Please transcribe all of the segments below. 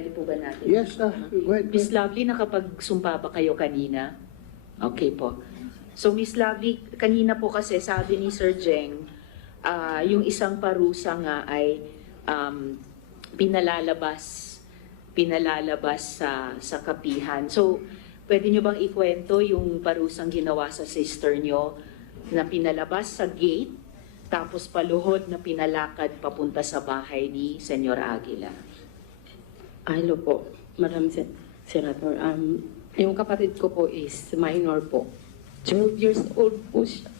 Pwede po ba natin? Yes, go ahead. Miss Lovely, nakapagsumpa ba kayo kanina? Okay po. So Miss Lovely, kanina po kasi sabi ni Sir Jeng, yung isang parusa nga ay pinalalabas sa kapihan. So, pwede nyo bang ikwento yung parusang ginawa sa sister nyo na pinalabas sa gate, tapos paluhod na pinalakad papunta sa bahay ni Senyor Aguila? Hello po, Madam Senator. Yung kapatid ko po is minor po. 12 years old po siya.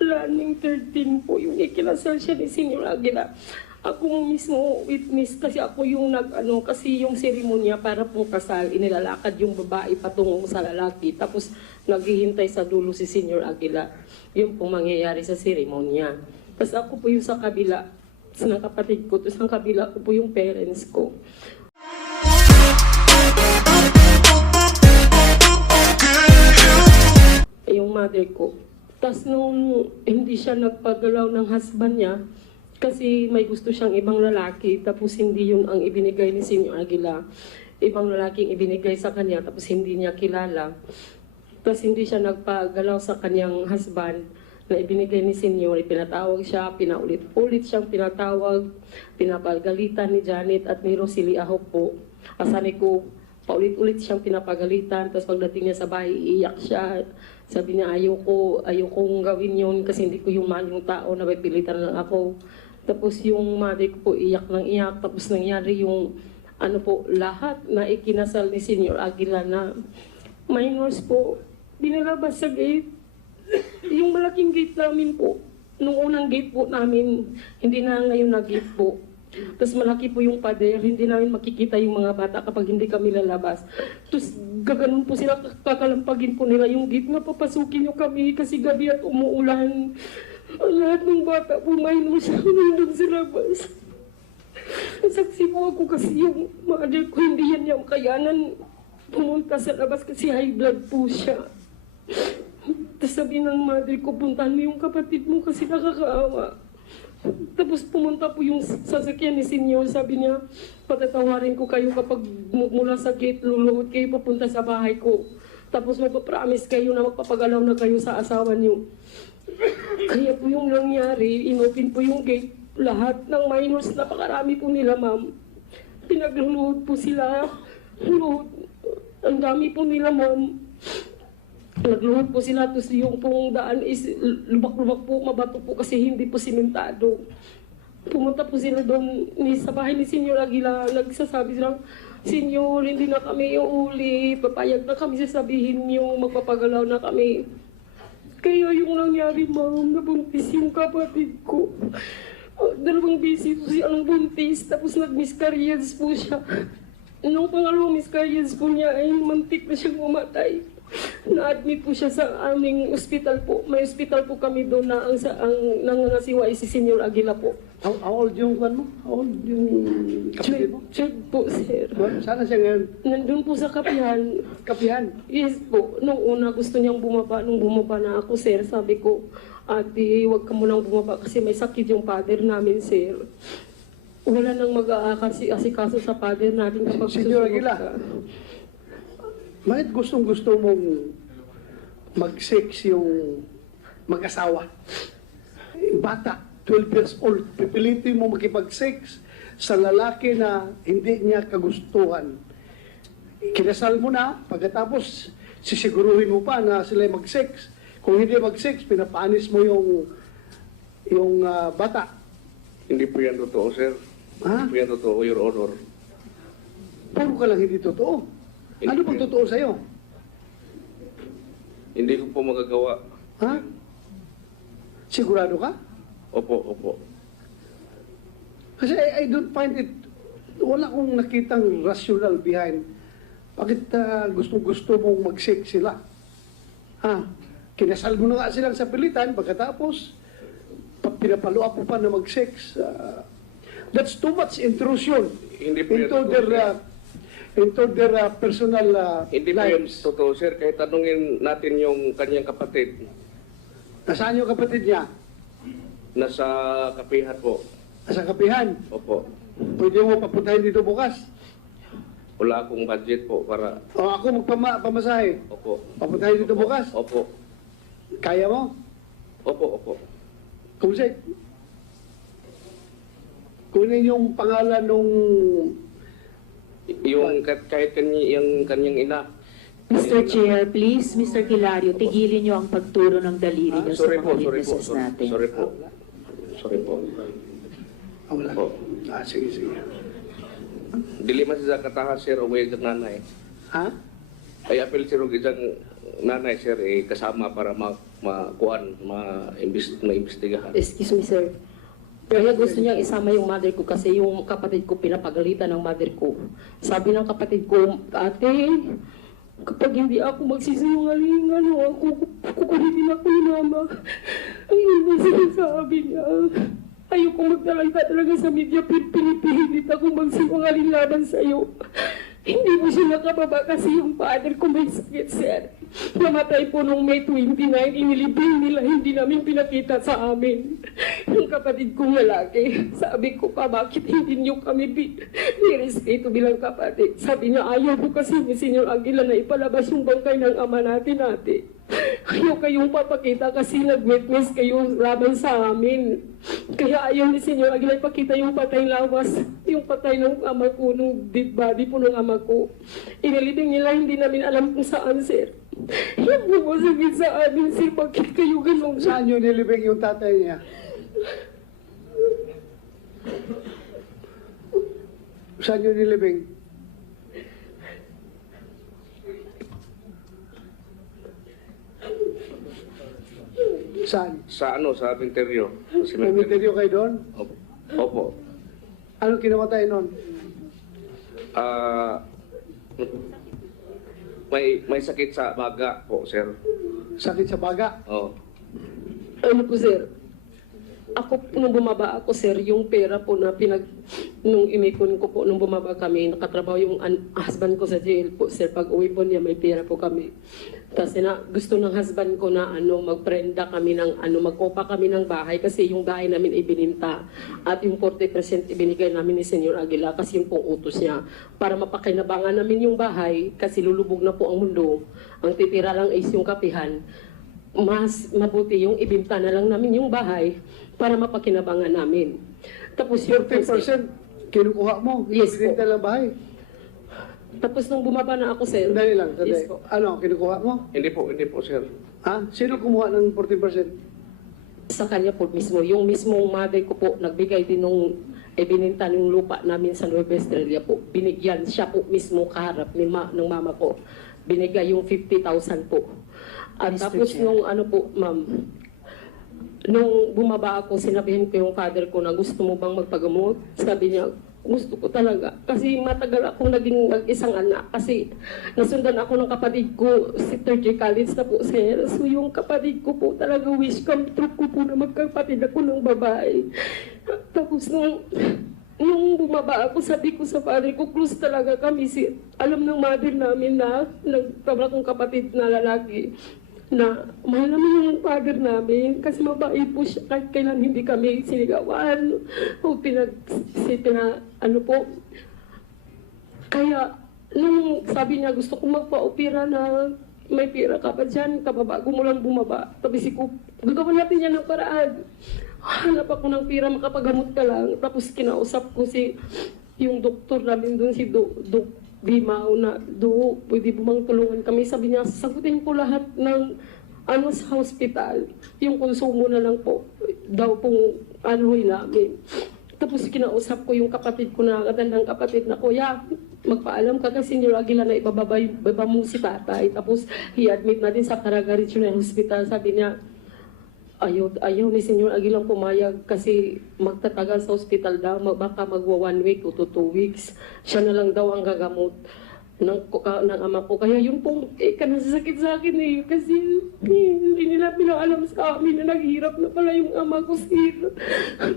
Running 13 po yung ikinasal siya ni Senyor Aguila. Ako mismo witness kasi ako yung kasi yung seremonya para pong kasal, inilalakad yung babae patungo sa lalaki, tapos naghihintay sa dulo si Senyor Aguila. Yung pong mangyayari sa seremonya. Tapos ako po yung sa kabila, sa kapatid ko, tapos ang kabila ko po yung parents ko. Yung mother ko. Tapos nung hindi siya nagpagalaw ng husband niya, kasi may gusto siyang ibang lalaki, tapos hindi yung ang ibinigay ni Senyor Aguila. Ibang lalaking ibinigay sa kanya, tapos hindi niya kilala. Tapos hindi siya nagpagalaw sa kanyang husband na ibinigay ni Senyor. Pinatawag siya, pinaulit-ulit siyang pinatawag, pinapagalitan ni Janet at ni Rosely Ahok po. Asani ko, paulit-ulit siyang pinapagalitan, tapos pagdating niya sa bahay, iiyak siya. Sabi niya, ayokong gawin yun kasi hindi ko yung maling tao na may pilitan lang ako. Tapos yung mother ko po iyak ng iyak, tapos nangyari yung lahat na ikinasal ni Senyor Aguila na minors po, binalabas sa gate. Yung malaking gate namin po, nung unang gate po namin, hindi na ngayon na gate po. Tapos malaki po yung pader, hindi namin makikita yung mga bata kapag hindi kami lalabas. Tapos gaganon po sila, kakalampagin po nila yung gate na papasukin nyo kami kasi gabi at umuulan. Lahat ng bata po minor siya nandun sa labas. Saksi po ako kasi yung mother ko hindi yan yung kayanan pumunta sa labas kasi high blood po siya. Tapos sabi ng mother ko, puntahan mo yung kapatid mo kasi nakakaawa. Tapos pumunta po yung sasakyan ni Senyor, sabi niya, patatawarin ko kayo kapag mula sa gate, luluhod kayo papunta sa bahay ko. Tapos magpapromise kayo na magpapagalaw na kayo sa asawa niyo. Kaya po yung nangyari, inopen po yung gate, lahat ng minors, napakarami po nila ma'am. Pinagluluhod po sila, luhod, ang dami po nila ma'am. Nagluhod po sila, tapos yung pong daan is lubak-lubak po, mabato po kasi hindi po simentado. Pumunta po sila doon sa bahay ni Senyor Aguila, nagsasabi sila, Senyor, hindi na kami iuli, papayag na kami sasabihin niyo, magpapagalaw na kami. Kaya yung nangyari, ma'am, nabuntis yung kapatid ko. 2 beses po siyang buntis, tapos nag-miscarriage po siya. Nung pangalawang miscarriage po niya ay mantik na siyang mamatay. Na-admit po siya sa aming ospital po. May ospital po kami doon na ang nangangasiwa ay si Senyor Aguila po. How old yung mo? How old yung kapatid mo? Check po, sir. Sana siya ngayon? Nandun po sa kapihan. Kapihan? Yes po. Nung una gusto niyang bumaba. Nung bumaba na ako, sir, sabi ko, ate, huwag ka munang bumaba kasi may sakit yung father namin, sir. Wala nang mag-aasikaso sa father natin kapag Senyor Aguila, ka. bakit gustong-gusto mong mag-sex yung mag-asawa? Bata, 12 years old, pipilitin mo makipag-sex sa lalaki na hindi niya kagustuhan. Kinasal mo na, pagkatapos sisiguruhin mo pa na sila mag-sex. Kung hindi mag-sex, pinapanis mo yung bata. Hindi po yan totoo, sir. Ha? Hindi po yan totoo, Your Honor. Puro ka lang hindi totoo. Ano bang totoo sa'yo? Hindi ko po magagawa. Ha? Sigurado ka? Opo. Kasi I don't find it, wala akong nakitang rational behind. Bakit gusto mong mag-sex sila? Ha? Kinasal mo na nga silang sa pilitan, pagkatapos, pinapaluap mo pa na mag-sex. That's too much intrusion Hindi po yan into totoo, sir. their personal Hindi po yan lives. totoo, sir. Kahit tanungin natin yung kanyang kapatid. Nasaan yung kapatid niya? Nasa kapihan po. Sa kapihan. Opo. Pwede mo papuntahin dito bukas. wala akong budget po para... O ako magpamasahe. Opo. Papuntahin dito bukas. Opo. Kaya mo? Opo. Kumsik. Kunin yung pangalan nung... Yung kahit yung kanyang ina. Mr. Chair, please, Mr. Kilario, tigilin niyo ang pagturo ng daliri niyo sa Sorry mga po. witnesses natin. Sorry po. Wala. Opo. Sige. Dili man siya kataha, sir, o may nanay. Ha? Ay apel sir, og isang nanay, sir, kasama para makuhan, maimbestigahan. Excuse me, sir. Kaya gusto niyang isama yung mother ko kasi yung kapatid ko pinapagalitan ng mother ko. Sabi ng kapatid ko, ate, kapag hindi ako magsisinungaling, ako kukulitin ako ni mama. Ayun ba sinasabi niya? Ayoko magdalagda talaga sa media, pinipilit ako magsinungaling laban sa'yo. Hindi mo siya nakababa kasi yung father ko may sakit, sir. Namatay po nung May 29, inilibing nila, hindi namin pinakita sa amin. Yung kapatid kong lalaki, sabi ko pa, bakit hindi niyo kami nirespeto bilang kapatid? Sabi niya, ayaw ko kasi ni Senyor Aguila na ipalabas yung bangkay ng ama natin ate. Ayaw kayong papakita kasi nag-witness kayo laban sa amin. Kaya ayaw ni Senyor Aguila ipakita yung patay lawas, yung patay ng ama ko, nung dead body po ng ama ko. Inilibing nila, hindi namin alam kung saan, sir. Yung bumasagit sa amin, sir, bakit kayo ganun? Saan yun nilibing yung tatay niya? Saan yun nilibing? Saan? Sa cemetery. Cemetery kayo doon? Opo. Anong kinamatay noon? May sakit sa baga po, sir. Sakit sa baga? Oh. Ano po, sir? Ako, nung bumaba ako, sir, yung pera po na nung inipon ko po, nung bumaba kami, nakatrabaho yung husband ko sa jail po, sir. Pag uwi po niya, may pera po kami. Kasi gusto ng husband ko na magprenda kami ng magkopa kami ng bahay kasi yung bahay namin ibininta. At yung 40% ibinigay namin ni Senyor Aguila kasi yung pong utos niya. Para mapakinabangan namin yung bahay kasi lulubog na po ang mundo. Ang titira lang is yung kapihan. Mas mabuti yung ibinta na lang namin yung bahay para mapakinabangan namin. Tapos yung 50% kinukuha mo? Yes po. Binenta lang bahay? Tapos nung bumaba na ako, sir. Sandali lang, sandali. Yes po. Ano, kinukuha mo? Hindi po, sir. Ha? Sino kumuha ng 40%? Sa kanya po mismo. Yung mismong mother ko po, nagbigay din nung ibininta yung lupa namin sa Nueva Estrella po. Binigyan siya po mismo kaharap ng mama ko. Binigay yung 50,000 po. At Mr. tapos Chair. nung ma'am, nung bumaba ako, sinabihin ko yung father ko na gusto mo bang magpagamot? Sabi niya, gusto ko talaga. Kasi matagal akong naging isang anak. Kasi nasundan ako ng kapatid ko, si 3rd college na po, sir. So yung kapatid ko po talaga wish come true ko po na magkapatid ako ng babae. Tapos nung bumaba ako, sabi ko sa father ko, close talaga kami. Alam ng mother namin na nagtabla kong kapatid na lalaki na mahal namin yung father namin kasi mabait po siya kahit kailan hindi kami sinigawan o po. Kaya nung sabi niya gusto ko magpa-opera na may pera ka pa dyan, kababago mo lang bumaba. Tapos gagawin natin yan ng paraan. Hanap ako ng pera, makapagamot ka lang. Tapos kinausap ko yung doktor namin doon, si Dok Bimao na, pwede bumang tulungan kami. Sabi niya, sagutin ko lahat ng sa hospital. Yung konsumo na lang po, daw pong namin. Tapos kinausap ko yung kapatid ko na, katandang kapatid na, Kuya, magpaalam ka kasi Senyor Aguila na ibaba mo si tatay. Tapos i-admit natin sa Caraga Regional Hospital. Sabi niya, ayaw ni Senyor Aguilang pumayag kasi magtatagal sa hospital daw, baka magwa 1 week o 2 weeks. Siya na lang daw ang gagamot ng ama ko. Kaya yun pong kanasasakit sa akin kasi hindi nila pinaalam sa amin na naghirap na pala yung ama ko, sir.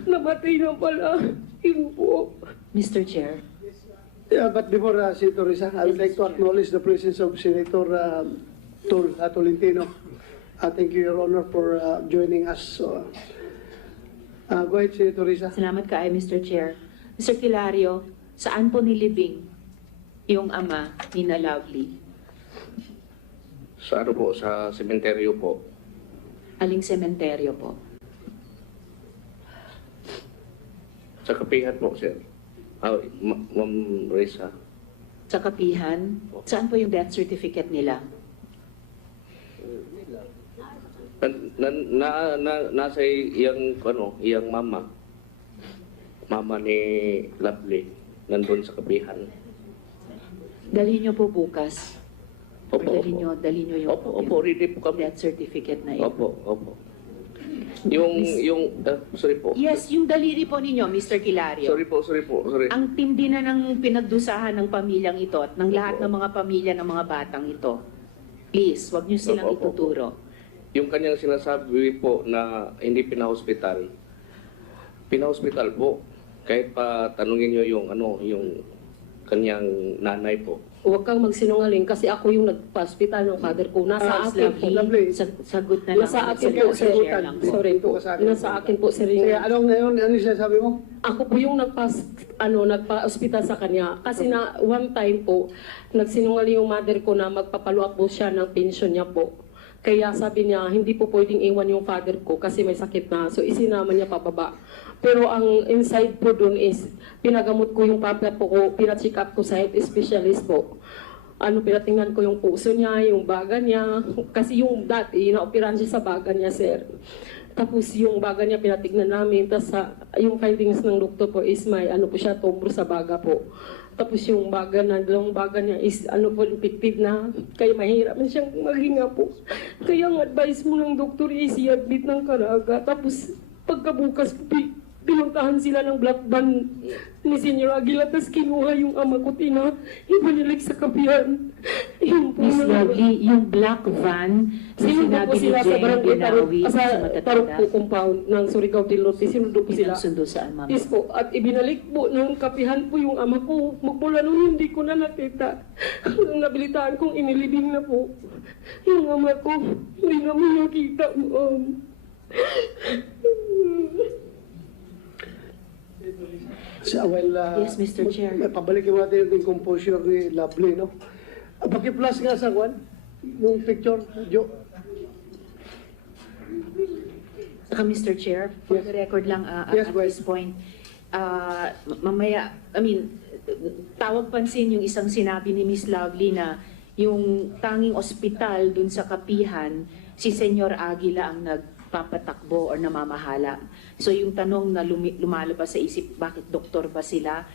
Namatay na pala. Yun po. Mr. Chair. Yeah, but before Senator Risa, I would like to acknowledge the presence of Senator Tolentino. Thank you, Your Honor, for joining us. Go ahead, Senator Risa. Salamat kaayo, Mr. Chair. Mr. Kilario, saan po nilibing yung ama ni na Lovely? Sa ano po, sa sementeryo po. Aling sementeryo po? Sa kapihan po, sir. Ma'am Reza. Sa kapihan? Saan po yung death certificate nila? Nasa iyang, iyang mama. Mama ni Lovely. Nandun sa kapihan. Dalhin nyo po bukas. Or Opo, dalhin nyo yung Opo, ready po kami. death certificate na yun. Opo. Sorry po. Yes, yung daliri po ninyo, Mr. Kilario. Sorry po. Ang tindi na ng pinagdusahan ng pamilyang ito at ng lahat ng mga pamilya ng mga batang ito. Please, wag nyo silang Opo. ituturo. Yung kanyang sinasabi po na hindi pinahospital. Pinahospital po. Kahit pa tanungin nyo yung kanyang nanay po. Huwag kang magsinungaling kasi ako yung nagpa-hospital ng father ko. Nasa akin po. Lovely. Sagot na lang. Nasa akin Sir, po, sir. share lang po. Sorry po. Ito ka sa akin. Nasa akin po, sir. Sige, anong ngayon, ano siya sabi mo? Ako po yung nagpa-hospital sa kanya. Kasi na one time po, nagsinungaling yung mother ko na magpapaluak po siya ng pension niya po. Kaya sabi niya, hindi po pwedeng iwan yung father ko kasi may sakit na. So isinama niya pababa. Pero ang inside po dun is, pinagamot ko yung papa po ko, pina-check up ko sa health specialist po. Pinatingnan ko yung puso niya, yung baga niya. Kasi yung dati, na-operahan siya sa baga niya, sir. Tapos yung baga niya pinatignan namin. Tapos yung findings ng doktor po is may po siya, tumor sa baga po. Tapos yung baga niya is po, infected na. Kaya mahirap na siyang maghinga po. Kaya ang advice mo ng doktor is i-admit ng Caraga. Tapos pagkabukas po, pinuntahan sila ng black van ni Senyor Aguila, tapos kinuha yung ama ko, ibanilig sa kapihan. Yung po Miss na- Lovely, yung black van na Sinundo po sinabi ni sila sa Jen barangay Binawi sa sa Tarok po matatanda, compound ng Surigao del Norte. Sinundo po sila. pinagsundo saan, ma'am? Yes po. At ibinalik po ng kapihan po yung ama ko. Magmula noon hindi ko na nakita. Ang nabilitaan kong inilibing na po. Yung ama ko, hindi naman nakita mo. Yes, Mr. Chair. Pabalikin mo natin yung composure ni Lovely, no? Paki-plus nga sa kwan, yung picture, Jo. Saka Mr. Chair, for the record lang Yes, at go ahead. this point, mamaya, tawag pansin yung isang sinabi ni Miss Lovely na yung tanging ospital dun sa Kapihan, si Senyor Aguila ang nagpapatakbo or namamahala. So yung tanong na lumalabas sa isip, bakit doktor ba sila?